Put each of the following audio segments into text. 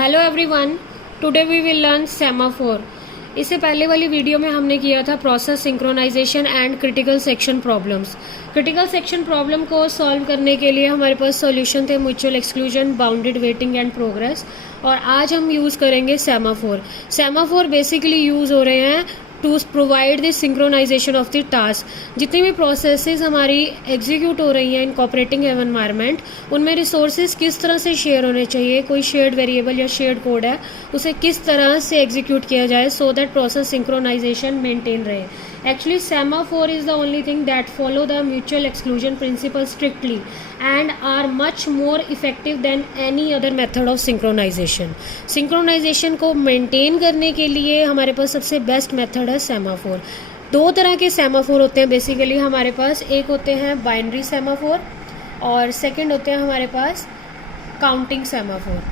Hello everyone, today we will learn semaphore. इससे पहले वाली वीडियो में हमने किया था process synchronization and critical section problems. Critical section problem को सॉल्व करने के लिए हमारे पास सॉल्यूशन थे mutual exclusion, bounded waiting and progress. और आज हम यूज़ करेंगे सेमाफोर। सेमाफोर बेसिकली यूज़ हो रहे हैं to provide the synchronization of the task. जितनी भी प्रोसेसेस हमारी एग्जीक्यूट हो रही हैं इन कोऑपरेटिंग एनवायरनमेंट, उनमें रिसोर्सेज किस तरह से शेयर होने चाहिए, कोई शेयर्ड वेरिएबल या शेयर्ड कोड है उसे किस तरह से एग्जीक्यूट किया जाए so that process synchronization maintain रहे। Actually, semaphore is the only thing that follow the mutual exclusion principle strictly and are much more effective than any other method of synchronization. Synchronization को maintain करने के लिए हमारे पास सबसे best method है semaphore. दो तरह के सेमाफोर होते हैं बेसिकली हमारे पास। एक होते हैं बाइनरी सेमाफोर और सेकंड होते हैं हमारे पास काउंटिंग सेमाफोर।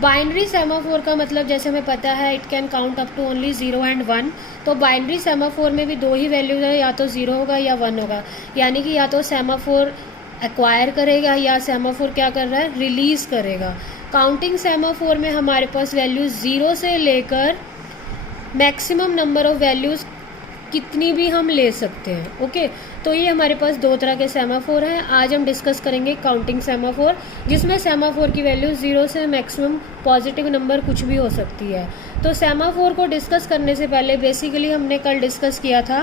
बाइनरी सेमाफोर का मतलब जैसे हमें पता है it can count up to only 0 and 1। तो बाइनरी सेमाफोर में भी दो ही वैल्यूज है, या तो 0 होगा या 1 होगा। यानी कि या तो सेमाफोर एक्वायर करेगा या सेमाफोर क्या कर रहा है, रिलीज करेगा। काउंटिंग सेमाफोर में हमारे पास वैल्यूज 0 से लेकर मैक्सिमम नंबर ऑफ वैल्यूज कितनी भी हम ले सकते हैं। ओके, तो ये हमारे पास दो तरह के सेमाफोर हैं। आज हम डिस्कस करेंगे काउंटिंग सेमाफोर, जिसमें सेमाफोर की वैल्यू 0 से मैक्सिमम पॉजिटिव नंबर कुछ भी हो सकती है। तो सेमाफोर को डिस्कस करने से पहले बेसिकली हमने कल डिस्कस किया था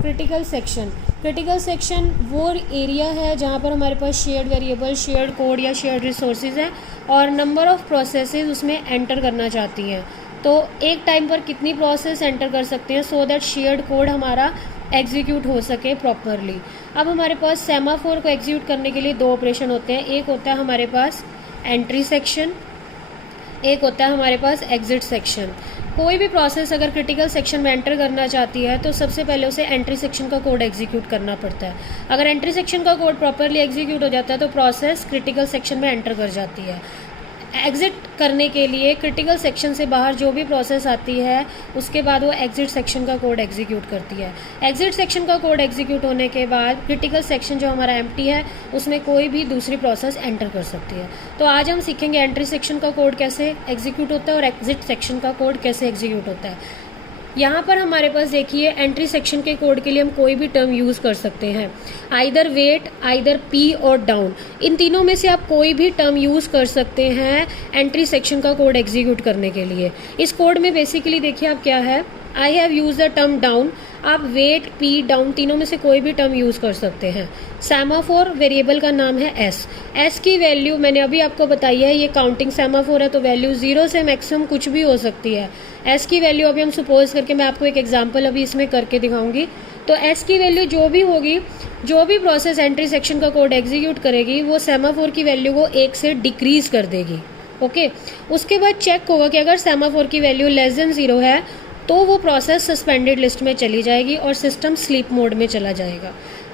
क्रिटिकल सेक्शन। क्रिटिकल सेक्शन वो एरिया है जहाँ पर हमारे पास शेयर्ड वेरिएबल, शेयर्ड कोड या शेयर्ड रिसोर्सेज हैं और नंबर ऑफ प्रोसेसेस उसमें एंटर करना चाहती हैं। तो एक टाइम पर कितनी प्रोसेस एंटर कर सकते हैं सो दैट शेयर्ड कोड हमारा एग्जीक्यूट हो सके प्रॉपरली। अब हमारे पास सेमाफोर को एग्जीक्यूट करने के लिए दो ऑपरेशन होते हैं। एक होता है हमारे पास एंट्री सेक्शन, एक होता है हमारे पास एग्जिट सेक्शन। कोई भी प्रोसेस अगर क्रिटिकल सेक्शन में एंटर करना चाहती है तो सबसे पहले उसे एंट्री सेक्शन का कोड एग्जीक्यूट करना पड़ता है। अगर एंट्री सेक्शन का कोड प्रॉपरली एग्जीक्यूट हो जाता है तो प्रोसेस क्रिटिकल सेक्शन में एंटर कर जाती है। एग्जिट करने के लिए क्रिटिकल सेक्शन से बाहर जो भी प्रोसेस आती है उसके बाद वो एग्जिट सेक्शन का कोड एग्जीक्यूट करती है। एग्जिट सेक्शन का कोड एग्जीक्यूट होने के बाद क्रिटिकल सेक्शन जो हमारा एम्प्टी है उसमें कोई भी दूसरी प्रोसेस एंटर कर सकती है। तो आज हम सीखेंगे एंट्री सेक्शन का कोड कैसे एग्जीक्यूट होता है और एग्जिट सेक्शन का कोड कैसे एग्जीक्यूट होता है। यहाँ पर हमारे पास देखिए एंट्री सेक्शन के कोड के लिए हम कोई भी टर्म यूज़ कर सकते हैं, आइदर वेट, आइदर पी और डाउन। इन तीनों में से आप कोई भी टर्म यूज़ कर सकते हैं एंट्री सेक्शन का कोड एग्जीक्यूट करने के लिए। इस कोड में बेसिकली देखिए आप क्या है, I have use the term down. आप वेट, पी, डाउन तीनों में से कोई भी टर्म यूज़ कर सकते हैं। सेमाफोर वेरिएबल का नाम है एस। एस की वैल्यू मैंने अभी आपको बताई है, ये काउंटिंग सेमाफोर है तो वैल्यू 0 से मैक्सिमम कुछ भी हो सकती है। एस की वैल्यू अभी हम सपोज करके मैं आपको एक एग्जांपल अभी इसमें करके दिखाऊंगी। तो एस की वैल्यू जो भी होगी, जो भी प्रोसेस एंट्री सेक्शन का कोड एग्जीक्यूट करेगी वो सेमाफोर की वैल्यू को 1 से डिक्रीज कर देगी। ओके, उसके बाद चेक होगा कि अगर सेमाफोर की वैल्यू लेस देन 0 है तो वो प्रोसेस सस्पेंडेड लिस्ट में चली जाएगी और सिस्टम स्लीप मोड में चला जाएगा।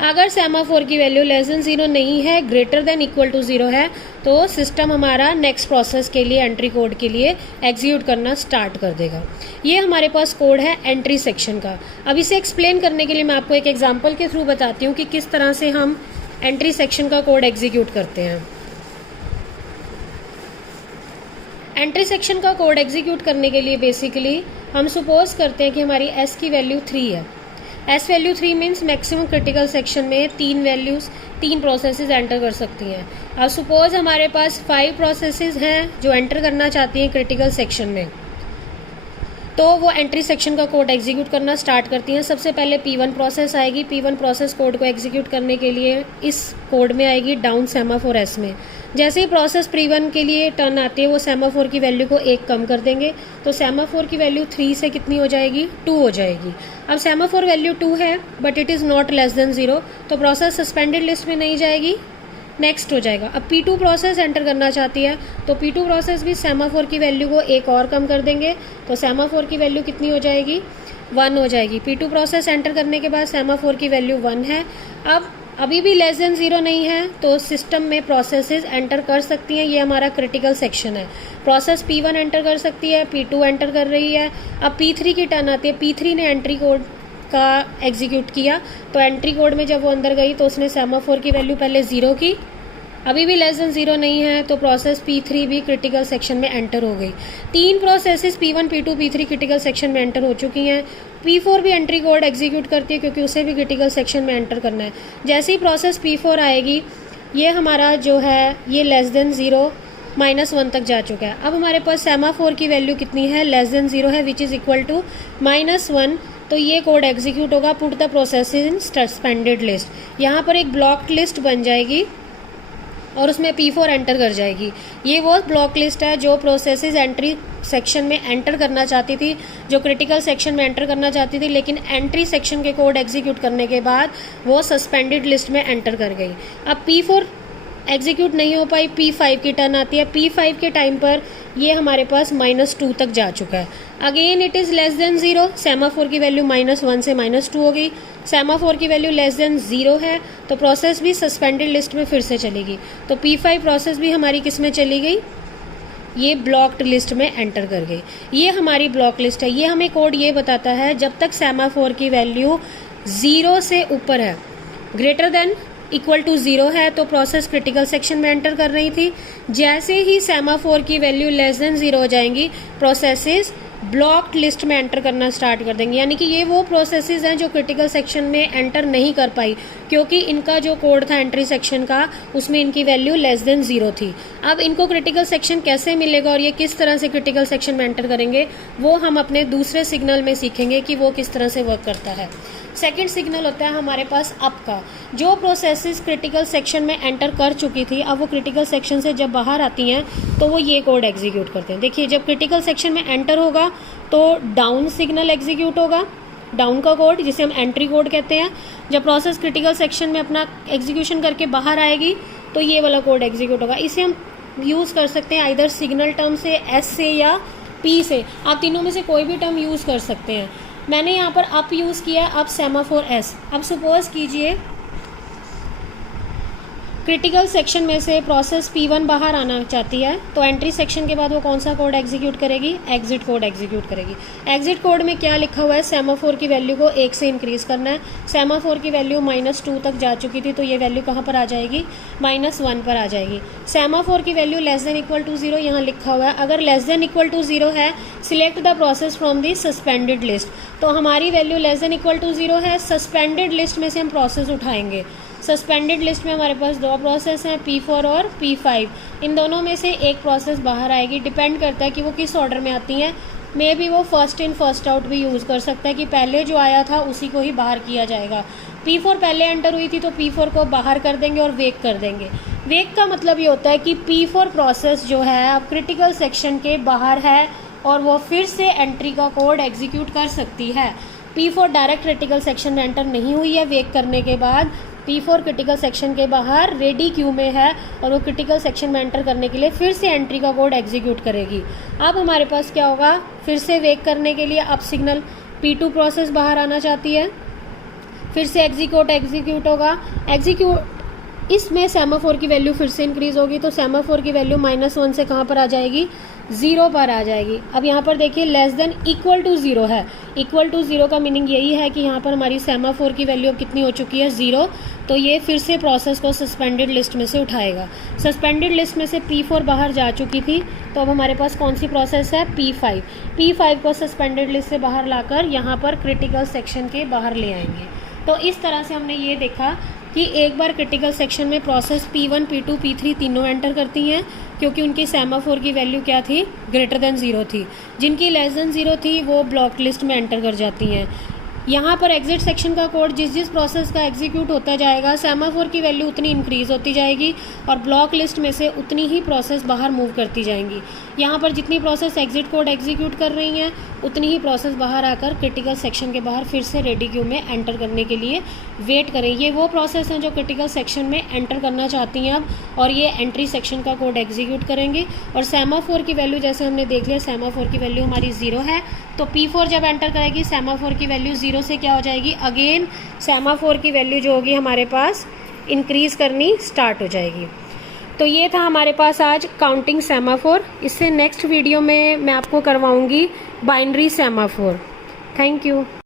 अगर सेमाफोर की वैल्यू लेस देन 0 नहीं है, ग्रेटर देन इक्वल टू 0 है, तो सिस्टम हमारा नेक्स्ट प्रोसेस के लिए एंट्री कोड के लिए एग्जीक्यूट करना स्टार्ट कर देगा। ये हमारे पास कोड है एंट्री सेक्शन का। अब इसे एक्सप्लेन करने के लिए मैं आपको एक एग्जाम्पल के थ्रू बताती हूँ कि किस तरह से हम एंट्री सेक्शन का कोड एग्जीक्यूट करते हैं। एंट्री सेक्शन का कोड एग्जीक्यूट करने के लिए बेसिकली हम सपोज करते हैं कि हमारी एस की वैल्यू 3 है। S value 3 means maximum critical section में 3 प्रोसेसेस एंटर कर सकती हैं। अब सपोज हमारे पास 5 प्रोसेसेस हैं जो एंटर करना चाहती हैं क्रिटिकल सेक्शन में, तो वो एंट्री सेक्शन का कोड एग्जीक्यूट करना स्टार्ट करती हैं। सबसे पहले P1 प्रोसेस आएगी। P1 प्रोसेस कोड को एग्जीक्यूट करने के लिए इस कोड में आएगी डाउन सेमाफोर एस में। जैसे ही प्रोसेस P1 के लिए टर्न आती है वो सेमाफोर की वैल्यू को 1 कम कर देंगे, तो सेमाफोर की वैल्यू 3 से कितनी हो जाएगी, 2 हो जाएगी। अब सेमाफोर वैल्यू 2 है but it is not less than 0, तो प्रोसेस सस्पेंडेड लिस्ट में नहीं जाएगी, नेक्स्ट हो जाएगा। अब P2 प्रोसेस एंटर करना चाहती है तो P2 प्रोसेस भी सेमाफोर की वैल्यू को 1 और कम कर देंगे, तो सेमाफोर की वैल्यू कितनी हो जाएगी, 1 हो जाएगी। P2 प्रोसेस एंटर करने के बाद सेमाफोर की वैल्यू 1 है। अब अभी भी लेस देन 0 नहीं है तो सिस्टम में प्रोसेसेस एंटर कर सकती हैं। ये हमारा क्रिटिकल सेक्शन है। प्रोसेस P1 एंटर कर सकती है, P2 एंटर कर रही है। अब P3 की टर्न आती है। P3 ने एंट्री कोड का एग्जीक्यूट किया, तो एंट्री कोड में जब वो अंदर गई तो उसने सेमाफोर की वैल्यू पहले 0 की, अभी भी लेस देन 0 नहीं है, तो प्रोसेस P3 भी क्रिटिकल सेक्शन में एंटर हो गई। 3 processes P1, P2, P3 critical section में एंटर हो चुकी हैं। P4 भी एंट्री कोड एग्जीक्यूट करती है क्योंकि उसे भी क्रिटिकल सेक्शन में एंटर करना है। जैसे ही प्रोसेस P4 आएगी, ये हमारा जो है ये लेस देन 0 -1 तक जा चुका है। अब हमारे पास सेमाफोर की वैल्यू कितनी है, लेस देन 0 है, विच इज़ इक्वल टू -1। तो ये कोड एग्जीक्यूट होगा, put the process in suspended list. यहाँ पर एक ब्लॉक्ड लिस्ट बन जाएगी और उसमें P4 एंटर कर जाएगी। ये वो ब्लॉक लिस्ट है जो प्रोसेसेस एंट्री सेक्शन में एंटर करना चाहती थी, जो क्रिटिकल सेक्शन में एंटर करना चाहती थी, लेकिन एंट्री सेक्शन के कोड एग्जीक्यूट करने के बाद वो सस्पेंडेड लिस्ट में एंटर कर गई। अब P4 एग्जीक्यूट नहीं हो पाई, P5 की टर्न आती है। P5 के टाइम पर ये हमारे पास -2 तक जा चुका है। Again it is less than 0, semaphore की वैल्यू -1 से -2 हो गई। सेमाफोर की वैल्यू लेस देन 0 है, तो प्रोसेस भी सस्पेंडेड लिस्ट में फिर से चलेगी। तो P5 प्रोसेस भी हमारी किस में चली गई, ये ब्लॉक्ड लिस्ट में एंटर कर गई। ये हमारी ब्लॉक लिस्ट है। ये हमें कोड ये बताता है जब तक सेमाफोर की वैल्यू 0 से ऊपर है, ग्रेटर देन इक्वल टू 0 है, तो प्रोसेस क्रिटिकल सेक्शन में एंटर कर रही थी। जैसे ही सेमाफोर की वैल्यू लेस देन 0 हो जाएंगी, प्रोसेसेस ब्लॉक्ड लिस्ट में एंटर करना स्टार्ट कर देंगे। यानी कि ये वो प्रोसेसेस हैं जो क्रिटिकल सेक्शन में एंटर नहीं कर पाई क्योंकि इनका जो कोड था एंट्री सेक्शन का, उसमें इनकी वैल्यू लेस देन 0 थी। अब इनको क्रिटिकल सेक्शन कैसे मिलेगा और ये किस तरह से क्रिटिकल सेक्शन में एंटर करेंगे, वो हम अपने दूसरे सिग्नल में सीखेंगे कि वो किस तरह से वर्क करता है। सेकेंड सिग्नल होता है हमारे पास अप का। जो प्रोसेसेस क्रिटिकल सेक्शन में एंटर कर चुकी थी, अब वो क्रिटिकल सेक्शन से जब बाहर आती हैं तो वो ये कोड एग्जीक्यूट करते हैं। देखिए, जब क्रिटिकल सेक्शन में एंटर होगा तो डाउन सिग्नल एग्जीक्यूट होगा, डाउन का कोड जिसे हम एंट्री कोड कहते हैं। जब प्रोसेस क्रिटिकल सेक्शन में अपना एग्जीक्यूशन करके बाहर आएगी तो ये वाला कोड एग्जीक्यूट होगा। इसे हम यूज़ कर सकते हैं आइदर सिग्नल टर्म से, एस से या पी से। आप तीनों में से कोई भी टर्म यूज़ कर सकते हैं। मैंने यहाँ पर अप यूज़ किया है, अप सेमाफोर एस। अब सपोज कीजिए क्रिटिकल सेक्शन में से प्रोसेस P1 बाहर आना चाहती है, तो एंट्री सेक्शन के बाद वो कौन सा कोड एग्जीक्यूट करेगी, एग्जिट कोड एग्जीक्यूट करेगी। एग्जिट कोड में क्या लिखा हुआ है, सेमाफोर की वैल्यू को 1 से इंक्रीज़ करना है। सेमाफोर की वैल्यू -2 तक जा चुकी थी, तो ये वैल्यू कहाँ पर आ जाएगी, -1 पर आ जाएगी। सेमाफोर की value less than equal to 0 यहाँ लिखा हुआ है। अगर लेस देन इक्वल टू 0 है, select the process from the suspended list. तो हमारी value less than equal to 0 है, सस्पेंडेड लिस्ट में से हम प्रोसेस उठाएंगे। सस्पेंडेड लिस्ट में हमारे पास 2 प्रोसेस हैं, P4 और P5। इन दोनों में से एक प्रोसेस बाहर आएगी, डिपेंड करता है कि वो किस ऑर्डर में आती हैं। मे बी वो फर्स्ट इन फर्स्ट आउट भी यूज़ कर सकता है कि पहले जो आया था उसी को ही बाहर किया जाएगा। P4 पहले एंटर हुई थी तो P4 को बाहर कर देंगे और वेक कर देंगे। वेक का मतलब ये होता है कि P4 प्रोसेस जो है अब क्रिटिकल सेक्शन के बाहर है और वो फिर से एंट्री का कोड एग्जीक्यूट कर सकती है। P4 डायरेक्ट क्रिटिकल सेक्शन में एंटर नहीं हुई है, वेक करने के बाद P4 क्रिटिकल सेक्शन के बाहर रेडी क्यू में है और वो क्रिटिकल सेक्शन में एंटर करने के लिए फिर से एंट्री का कोड एग्जीक्यूट करेगी। अब हमारे पास क्या होगा, फिर से वेक करने के लिए अब सिग्नल P2 प्रोसेस बाहर आना चाहती है, फिर से एग्जीक्यूट होगा। एग्जीक्यूट इसमें सेमाफोर की वैल्यू फिर से इंक्रीज होगी, तो सेमाफोर की वैल्यू -1 से कहाँ पर आ जाएगी, 0 पर आ जाएगी। अब यहाँ पर देखिए लेस देन इक्वल टू 0 है। इक्वल टू 0 का मीनिंग यही है कि यहाँ पर हमारी सेमाफोर की वैल्यू कितनी हो चुकी है, 0। तो ये फिर से प्रोसेस को सस्पेंडेड लिस्ट में से उठाएगा। सस्पेंडेड लिस्ट में से P4 बाहर जा चुकी थी, तो अब हमारे पास कौन सी प्रोसेस है, P5। P5 को सस्पेंडेड लिस्ट से बाहर लाकर यहाँ पर क्रिटिकल सेक्शन के बाहर ले आएंगे। तो इस तरह से हमने ये देखा कि एक बार क्रिटिकल सेक्शन में प्रोसेस P1, P2, P3 तीनों एंटर करती हैं क्योंकि उनकी सेमाफोर की वैल्यू क्या थी, ग्रेटर देन 0 थी। जिनकी लेस देन 0 थी वो ब्लॉक लिस्ट में एंटर कर जाती हैं। यहाँ पर एग्जिट सेक्शन का कोड जिस प्रोसेस का एग्जीक्यूट होता जाएगा, सेमाफोर की वैल्यू उतनी इंक्रीज होती जाएगी और ब्लॉक लिस्ट में से उतनी ही प्रोसेस बाहर मूव करती जाएंगी। यहाँ पर जितनी प्रोसेस एग्जिट कोड एग्जीक्यूट कर रही हैं उतनी ही प्रोसेस बाहर आकर क्रिटिकल सेक्शन के बाहर फिर से रेडी क्यू में एंटर करने के लिए वेट करें। ये वो प्रोसेस हैं जो क्रिटिकल सेक्शन में एंटर करना चाहती हैं अब, और ये एंट्री सेक्शन का कोड एग्जीक्यूट करेंगे। और सेमाफोर की वैल्यू जैसे हमने देख लिया, सेमाफोर की वैल्यू हमारी 0 है, तो P4 जब एंटर करेगी सेमाफोर की वैल्यू 0 से क्या हो जाएगी, अगेन सेमाफोर की वैल्यू जो होगी हमारे पास इंक्रीज़ करनी स्टार्ट हो जाएगी। तो ये था हमारे पास आज काउंटिंग सेमाफोर। इससे नेक्स्ट वीडियो में मैं आपको करवाऊंगी बाइनरी सेमाफोर। Thank you.